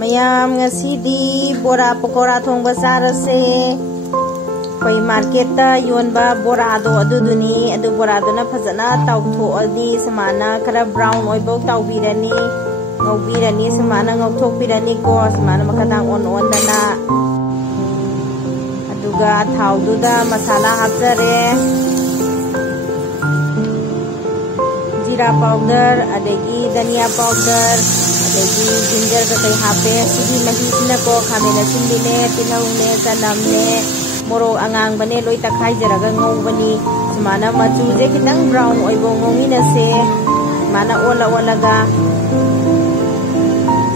Mayam ngasidi bora pokora thongba sarase koi market ta yonba bora do aduduni adu bora do na phajana tawtho adi samana kara brown oibo tawbirani ngobirani samana ngokthokbirani ko samana makadang on dana aduga thawduda masala hapjare जीरा powder अदेगी धनिया powder अदेगी ginger का कई हापे सीधी मही सिना को खामे न सिंदीने तिलौने चनमने मोरो अंगांग बने लोई तखाई जरगा ngau bani semana machu je kitang brown oibo ngongi na se mana ola ga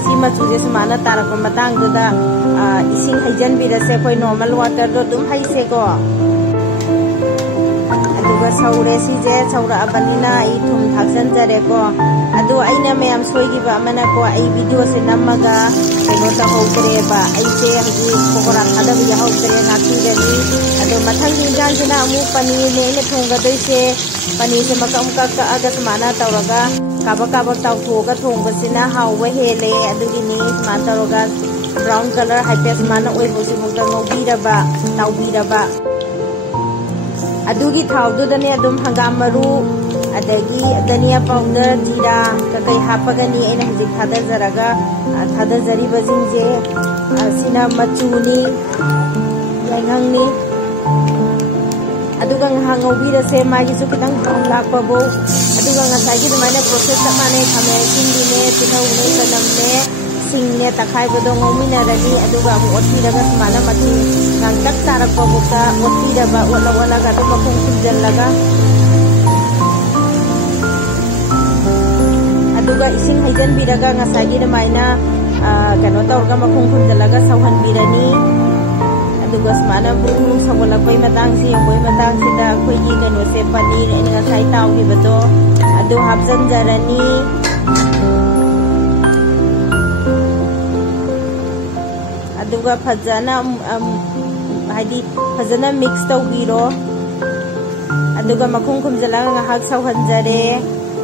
si machu je semana tarak matang duda ising haijan birase koi normal water do dum hai se ko aduga saure si je saura abanina I thum thaksan jare ko adu aina mayam soigi ba mana ko ai video se namaga eno ta hokre ba ai se haji pokora thada bi hokre na ki gani adu mathang ni jan jina amu pani ne ne thonga doi se pani se makam ka aga samana tawraga kaba taw thoga thongba sina hawwa hele adu gini ma tawraga brown color haipes mana oi bosi mukta ngobi raba tawbi raba adugi thawdudane adum hangam maru adagi dhaniya powder jeera kakai hapagani aina hajik thadajari bajingje sina machuni yanghangni aduga hangobi rase magi su kitang lakpa bo aduga ngasai gi mane process mane khame sindine tinawne sanamne singне takhai bodo ngomina ragi aduga amu otti daga mana machi ngang tak tarak pabuka otti daga wala ga to makung kunjal laga aduga ising haijan biraga ngasai gi maina kano tawga makung kunjal laga sauhan birani aduga mana burung sawala koi matang sida koi gi kano se paneer en ngasai taw gi beto adu habjan jarani aduga phajana haidi phajana mix tawbiro aduga makhum khumjala ngahak sauhanjare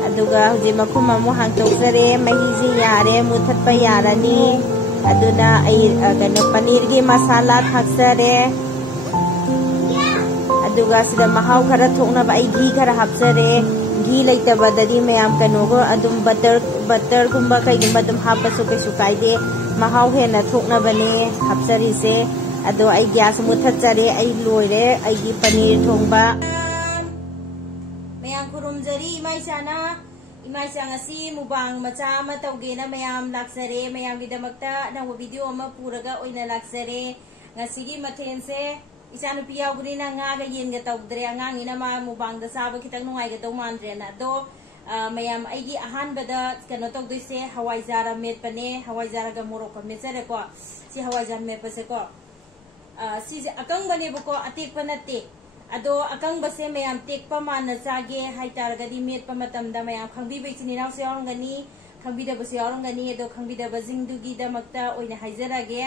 aduga huje makhum amu hang tawjare mahi ji yare muthatpa yarani aduna ai gano paneer gi masala thaksare aduga sida mahaw khara thokna ba ai ghee khara hapsare ghee laitaba dadi mayam kano go adum butter gumba kai gumba dum hapasu ke sukaide mahaw hena thokna bane hapsari se ado ai gas muthatjare ai loire ai gi paneer thongba mayam kurum jari imai sana si mubang macha ma tawge na mayam laksare mayam gidamakta nang video ama puraga oina laksare ngasigi mathen se isanu piyaw guni na nga ga yen ga tawdre angang ina ma mubang da saba kitang nungai ga taw mandre na do mayam aigi ahan bada kano tok doise hawai zara met pane hawai zara ga morok ka metsare ko si hawai zara met pase ko si akang bane ko atik panate ado akang base mayam tek pa man sage haitar ga di met pa matam da mayam khangbi be chini naw se orang gani khangbi da base orang gani ado khangbi da bazing du gi da makta oina haizara ge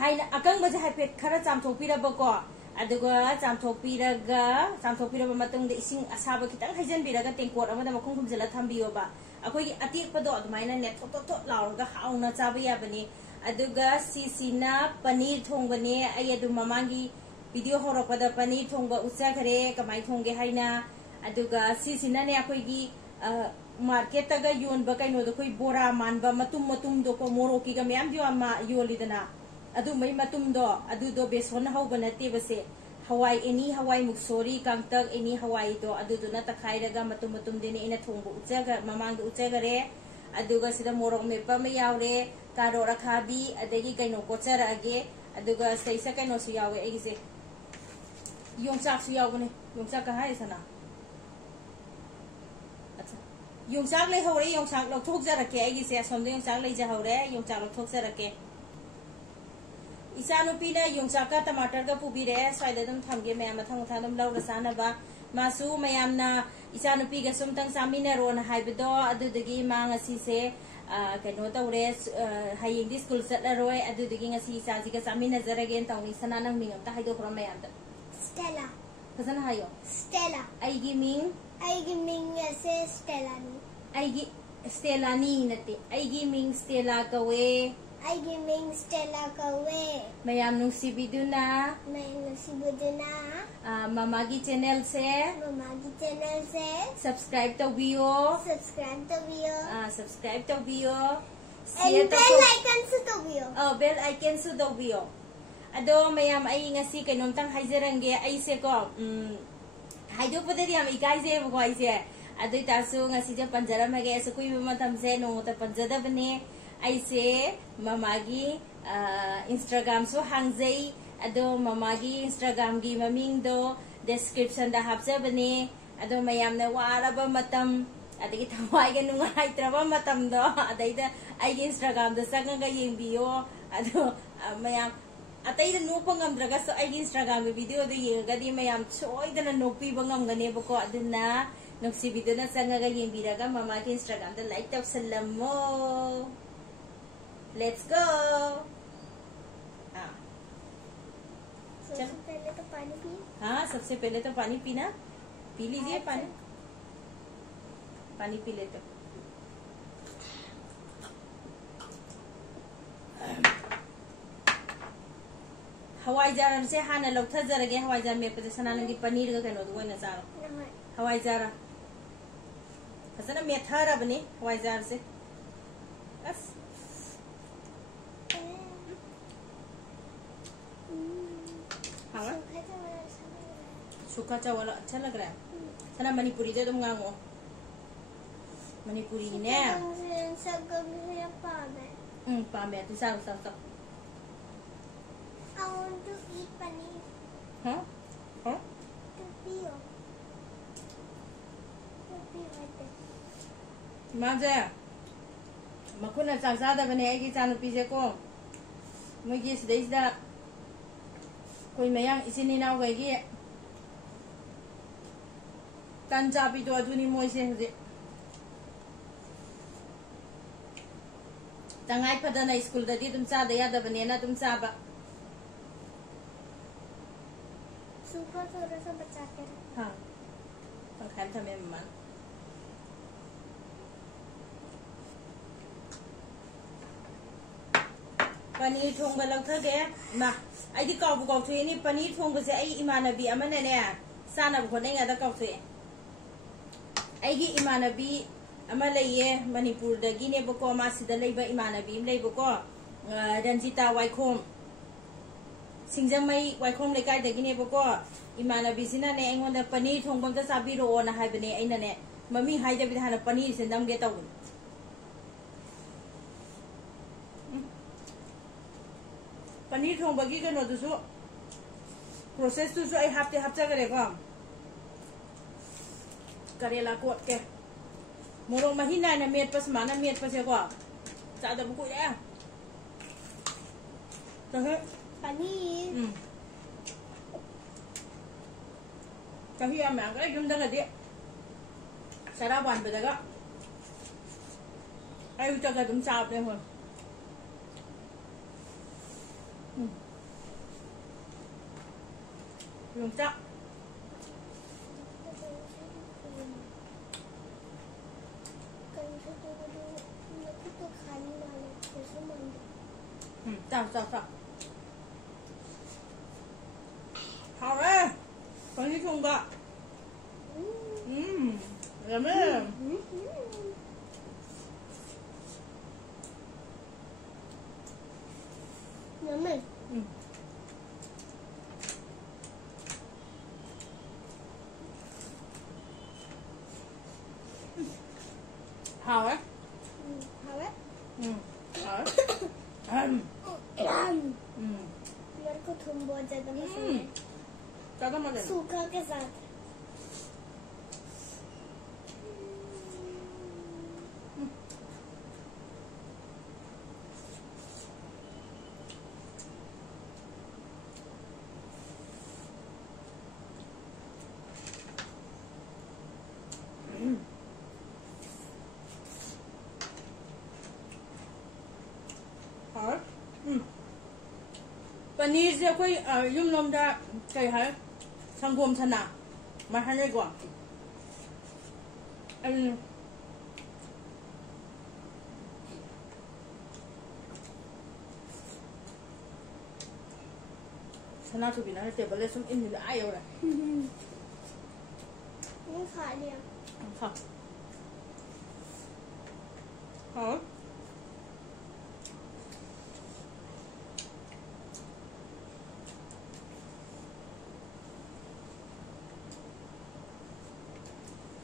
haina akang baje haipet khara chamthokpira bako aduga chamthokpira matung de ising asaba kitang haijan biraga tengkot amada makhum khumjala thambiyo ba akoi atik pado admaina net to laurga hauna chaba ya bani aduga sisina paneer thongbane ai adu mamangi video horopada paneer thongba ucha khare kamai thongge haina aduga sisina ne akoi gi market taga yonba kaino do koi bora manba matum do ko moroki ga myam dio ama yolidana adu mai matum do beson hauba nate base hawai eni hawai muksori kangtak eni hawai do adu na takhai raga matum dene ina thongbu uchaga mamang uchaga re aduga sida morok mepa me yawre karo rakhabi adagi kaino kochara age aduga seisa kaino su yawe egise yongchak su yawne yongchak ka hai sana acha yongchak le hore yongchak lo thok jara ke egise somde yongchak le ja hore yongchak lo thok jara ke Isanu pina yongchak ka tomato ka pubire swaida dum thamge mayam mathang dum laura sana ba masu mayam na isanu pi ga sumtang samina ron haibdo adudagi mangasi se kaino tawre haying di school sat roi adudagi ngasi saji ka samina zaragen tawni sana nang mingam ta haido from mayam ta Stella kasan hayo Stella aigi ming se Stella ni aigi Stella नी नते आइगी मिंग Stella कवे आइगी मिंग Stella कवे मयाम नुसिबिदुना मामा की channel से सब्सक्राइब तो बियो सब्सक्राइब तो बियो बेल आइकन से तो बियो बेल आइकन से तो बियो अदो मयाम आई ngasi kainomtang haijarange aise ko haidopodari yam ikaise ko aise adoi tasu ngasi je panjaramage asu kui matam se nongota panjadabne aise mamagi Instagram so hangjai ado mamagi Instagram gi maming do description da hapjabane ado mayam na waraba matam adagi thawai ga nungai traba matam do adaida ai Instagram da sanga yengbiyo ado mayam अतई नोपंगद्रगस Instagram video येगदी मैं सोदना नोपीबंगमगनेबको अदुना नुक्सिबिदुना चंगगा येंबिरगा ममा की इंस्टाग्राम द लाइक तवसलमो लेट्स गो सबसे पहले तो पानी पी हाँ सबसे पहले तो पानी पीना पी लीजिए पानी पी ले तो हवाईजार से हाना लौथजरगे हवाईजार मेपदे सनानंगी पनीर का कनो दुवना चारो हवाईजार फसना मेथारबने हवाईजार से बस हाँ सूखा चावल अच्छा लग रहा है सना मणिपुरी दे तुम गांगो मणिपुरी ने पामे तू सारो I want to eat paneer. Huh? To peel like this. Maze, makuna chakzada bane aigi chanu pije ko. Mogi sidai koi mayang isini naw gaigi tanja pi do aduni moi se huje. Tangai padana school da di tum cha da ya da bane na tum cha ba. सूखा थोड़ा सा बचा के हाँ पंखाम था मैं मम्मा पनीर थोंग लौथा गए मा आई काबू काउथुए नि पनीर थोंग से आई इमानबी अमने ने साना बखोने गादा काउथुए आईगी इमानबी अमा लइए मणिपुर दगी ने बको मा सिदा लइबा इमानबी लइबको रंजिता वाइखोम सिंजमई वाइखोम लेकाय दगिने बको इमानबीसिना ने एंगोंदा पनीर थोंबंता चाबिरो ना हाइबने आइना ने मम्मी हाइदबि हाना पनीर से नमगे तौ पनीर थोंबगी कनो दुसु प्रोसेस दुसु आई हापते हापचा करे को करेला कोट के मोरो मही ना मेट पस माना मेट पसे को चादब को या तो है पनीर कभी हम आगे जुम्दा कर दिया सारा बांध बदेगा आई उठा कर तुम चाप ले हो लुंचा चाप Hào con đi chung gạ làm đấy Yummy. Hào ấy Hào ấy मेरे को थूम बहुत ज्यादा पसंद है ज्यादा मजा सूखा के साथ पनीर से कोई यूम लोम दा कई है संगोम सना महने को सना तो बिना टेबल ले सुम इन ले आयो रे ये खा लिया खा हाँ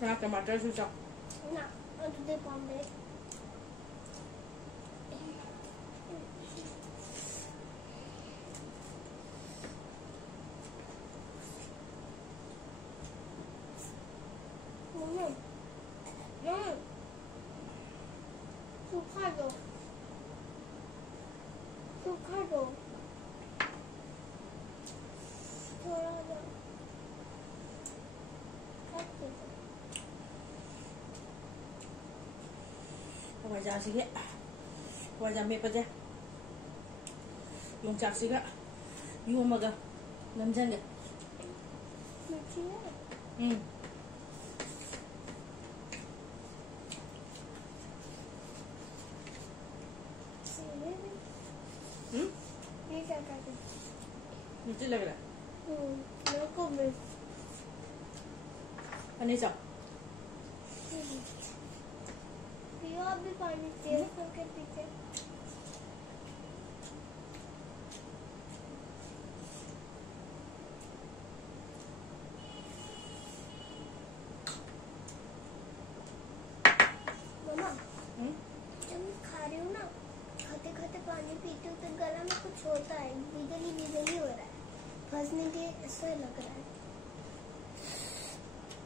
यहाँ टमाटर से चाप ना और दे पाऊंगे सूखा दो थोड़ा दो hawaijaansiga hawaiijaan meepade yongchaksiga yumaga namjange ये क्या करते नीचे लग रहा है मेरे को भी अनीसा पियो अभी पानी तेल करके पीते मम्मा जब मैं खा रही हूँ ना खाते खाते पानी पीती हूँ तो गला में कुछ होता है विजली हो रहा है फंसने के ऐसा लग रहा है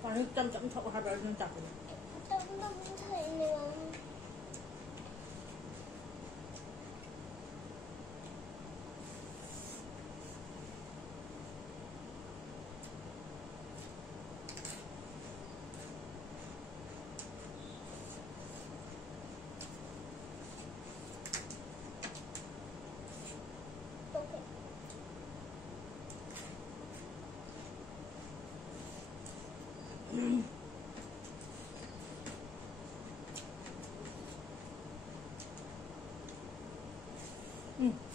पानी चमचम थोड़ा हटा देना चाहिए तब तो मुझे नहीं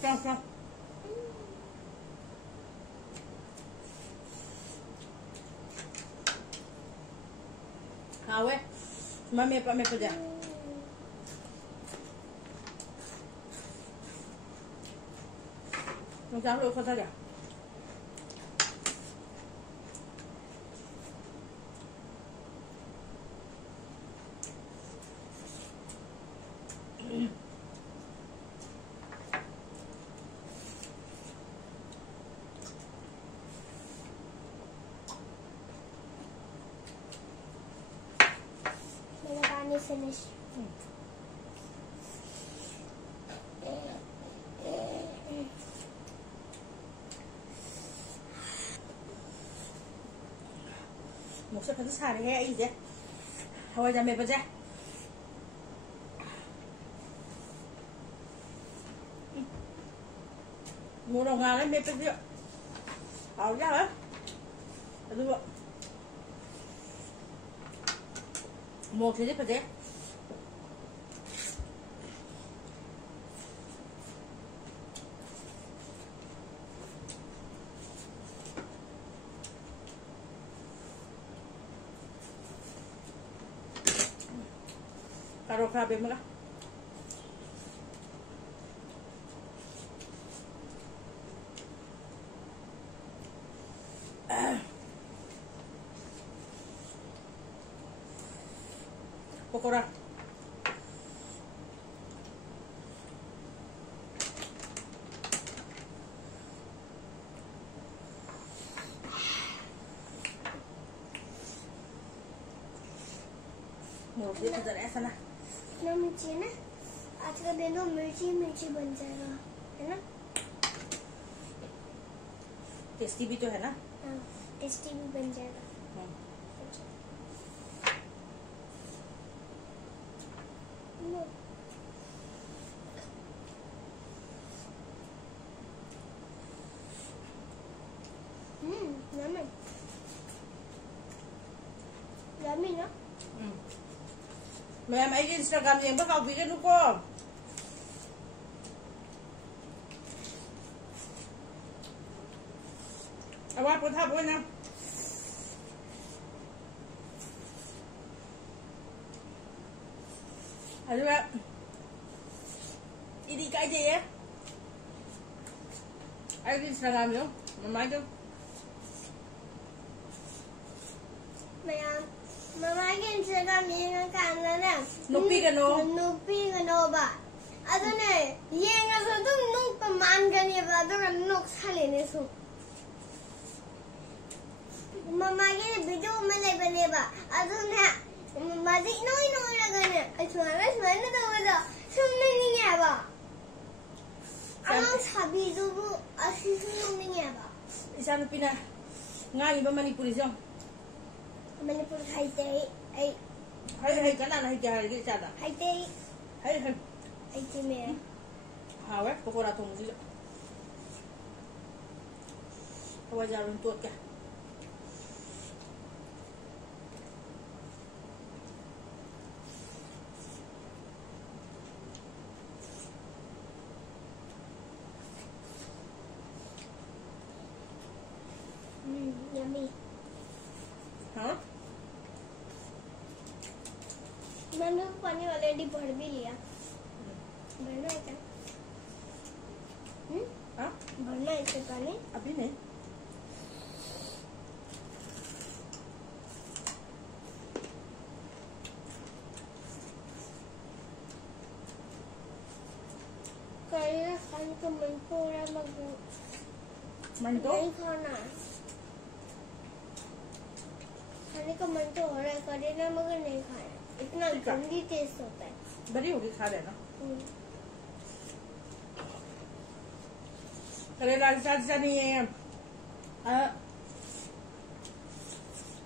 Fransa. Ah ouais, ma mets pas dire. Donc ça le faut ça. Finish. Một số phần thức xài này hay gì vậy? Thôi ra mẹ bật ra. Mua đồng ngàn lên mẹ bật rượu. Bảo ra hả? Được. Một thì bật ra. Taruh cabai merah. Pokora. Một cái thật là sana. इतना मिर्ची है ना आज का दिन तो मिर्ची बन जाएगा है ना टेस्टी भी तो है ना हाँ टेस्टी भी बन जाएगा यम्मी यम्मी ना Mẹ mấy cái Instagram gì bắt đầu vì cái lúc cô पोथा बोना अरे इदी काय जे आई इंस्टाग्राम यो मम्मा जो Mama के Instagram ये करना ना नुपी कनो बा अदने ये नसो तुम नुक पर मान करने बा तो नुक साले ने सो Mama के वीडियो में ले बने बा अदने मजी नोई लगने अच्छा तो बता सुनने नहीं है बा अमंग सभी तो वो असली सुनने नहीं है बा इसा नुपी ना ngai ba Manipuri jong Manipur haite hai kana na hai kya hai cha da haite hai haite me ha wa pakora thong ji wa ja run tot kya yummy हाँ मैंने पानी ऑलरेडी भर भी लिया भरना है क्या हाँ भरना है इसे पानी अभी नहीं करेला खाने का मन को हो रहा मन तो नहीं खाना खाने का मन तो हो रहा है करेला मगर नहीं खाना इतना गंदी टेस्ट होता है बड़ी होगी खा लेना करेला साथ नहीं है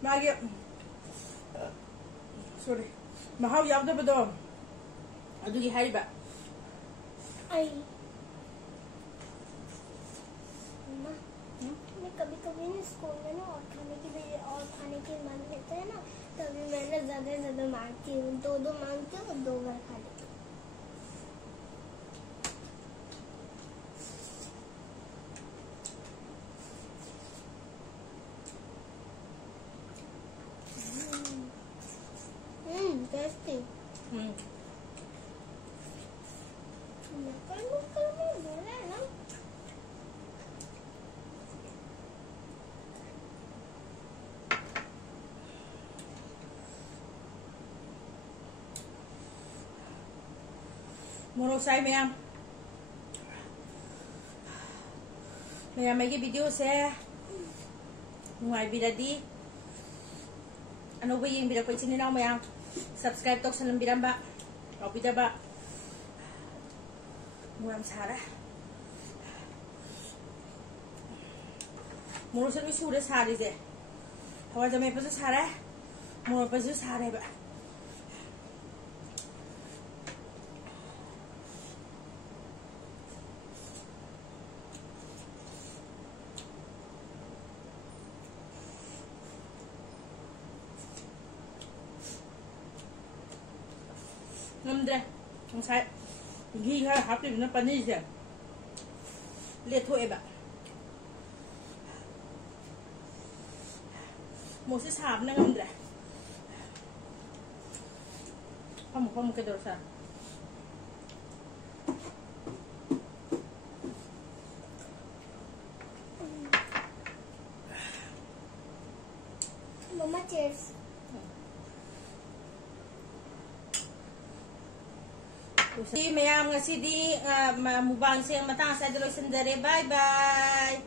मागे sorry mahau yaudabado adugi haiba आई मैं कभी कभी ना स्कूल में ना और खाने के मन लेते हैं ना तभी मैं ना ज्यादा मांगती हूँ दो मांगती हूँ 2 बार खा लेती हूँ टेस्टी मोरो साई मैम मैं वीडियो से नुआईबिरदी अनोबा येंबिरक इचिन इनाव मैम सब्सक्राइब तौसलंबिरंबा तौबिदबा मुआम सारा मोरो से सूरे सारी जे हवा जमे पसु सारा मोरो पसु सारे बा ngâm không sai ghi ha hấp thì nó pani gì liệt thôi bạn một cái sạp nó ngâm ra không cái đồ sao Mama cheers Si mayam nga si di mubang siyang matang sa dalo sandare. Bye bye.